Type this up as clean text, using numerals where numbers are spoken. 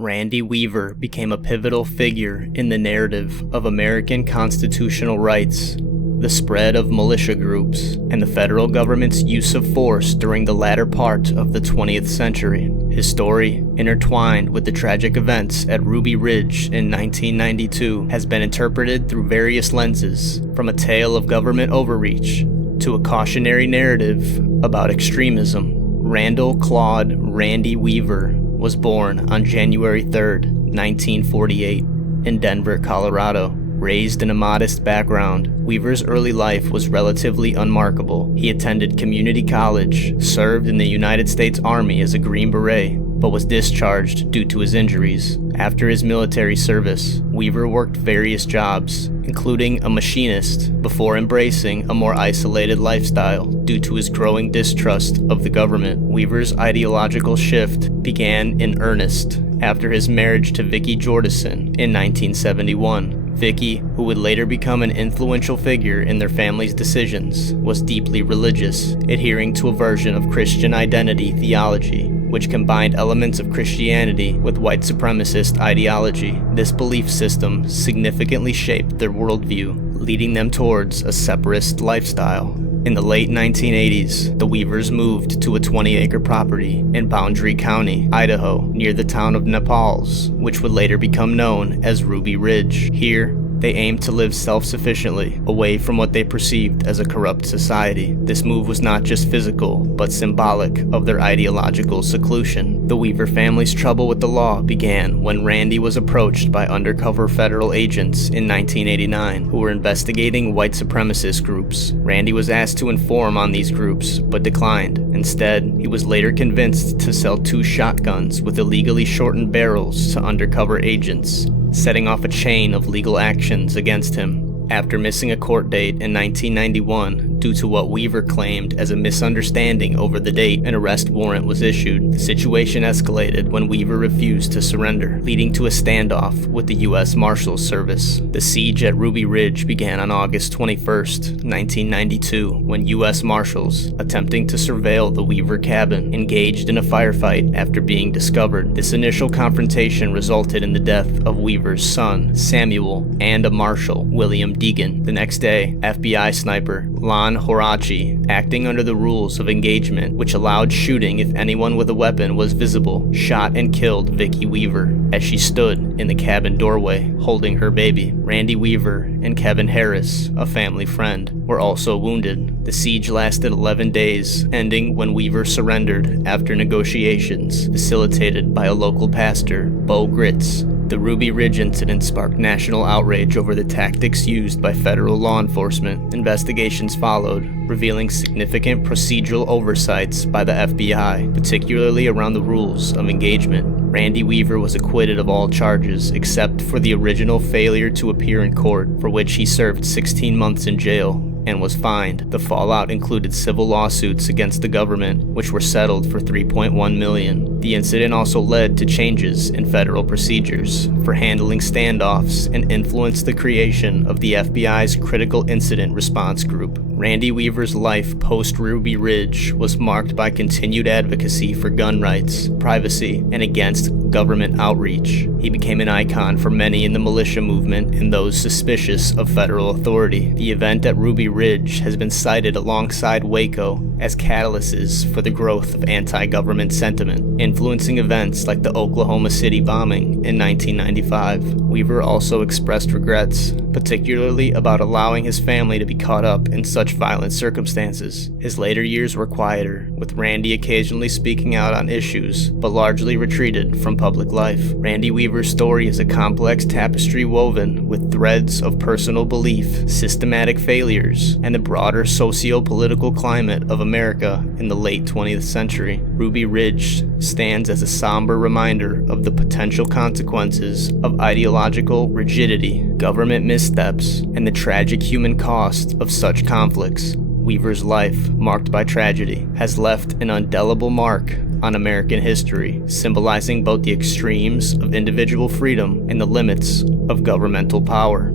Randy Weaver became a pivotal figure in the narrative of American constitutional rights, the spread of militia groups, and the federal government's use of force during the latter part of the 20th century. His story, intertwined with the tragic events at Ruby Ridge in 1992, has been interpreted through various lenses, from a tale of government overreach to a cautionary narrative about extremism. Randall Claude Randy Weaver was born on January 3, 1948, in Denver, Colorado. Raised in a modest background, Weaver's early life was relatively unmarkable. He attended community college, served in the United States Army as a Green Beret, but was discharged due to his injuries. After his military service, Weaver worked various jobs, including a machinist, before embracing a more isolated lifestyle due to his growing distrust of the government. Weaver's ideological shift began in earnest after his marriage to Vicki Jordison in 1971. Vicki, who would later become an influential figure in their family's decisions, was deeply religious, adhering to a version of Christian identity theology, which combined elements of Christianity with white supremacist ideology. This belief system significantly shaped their worldview, leading them towards a separatist lifestyle. In the late 1980s, the Weavers moved to a 20-acre property in Boundary County, Idaho, near the town of Naples, which would later become known as Ruby Ridge. Here, they aimed to live self-sufficiently, away from what they perceived as a corrupt society. This move was not just physical, but symbolic of their ideological seclusion. The Weaver family's trouble with the law began when Randy was approached by undercover federal agents in 1989 who were investigating white supremacist groups. Randy was asked to inform on these groups, but declined. Instead, he was later convinced to sell 2 shotguns with illegally shortened barrels to undercover agents, setting off a chain of legal actions against him. After missing a court date in 1991 due to what Weaver claimed as a misunderstanding over the date, an arrest warrant was issued. The situation escalated when Weaver refused to surrender, leading to a standoff with the U.S. Marshal Service. The siege at Ruby Ridge began on August 21, 1992, when U.S. Marshals, attempting to surveil the Weaver cabin, engaged in a firefight after being discovered. This initial confrontation resulted in the death of Weaver's son, Samuel, and a marshal, William Deegan. The next day, FBI sniper Lon Horace, acting under the rules of engagement, which allowed shooting if anyone with a weapon was visible, shot and killed Vicki Weaver as she stood in the cabin doorway holding her baby. Randy Weaver and Kevin Harris, a family friend, were also wounded. The siege lasted 11 days, ending when Weaver surrendered after negotiations facilitated by a local pastor, Bo Gritz. The Ruby Ridge incident sparked national outrage over the tactics used by federal law enforcement. Investigations followed, revealing significant procedural oversights by the FBI, particularly around the rules of engagement. Randy Weaver was acquitted of all charges except for the original failure to appear in court, for which he served 16 months in jail and was fined. The fallout included civil lawsuits against the government, which were settled for $3.1 million. The incident also led to changes in federal procedures for handling standoffs and influenced the creation of the FBI's Critical Incident Response Group. Randy Weaver's life post-Ruby Ridge was marked by continued advocacy for gun rights, privacy, and against government outreach. He became an icon for many in the militia movement and those suspicious of federal authority. The event at Ruby Ridge has been cited alongside Waco as catalysts for the growth of anti-government sentiment, influencing events like the Oklahoma City bombing in 1995. Weaver also expressed regrets, particularly about allowing his family to be caught up in such violent circumstances. His later years were quieter, with Randy occasionally speaking out on issues, but largely retreated from public life. Randy Weaver's story is a complex tapestry woven with threads of personal belief, systematic failures, and the broader socio-political climate of America in the late 20th century. Ruby Ridge stands as a somber reminder of the potential consequences of ideological rigidity, government missteps, and the tragic human cost of such conflicts. Weaver's life, marked by tragedy, has left an indelible mark on American history, symbolizing both the extremes of individual freedom and the limits of governmental power.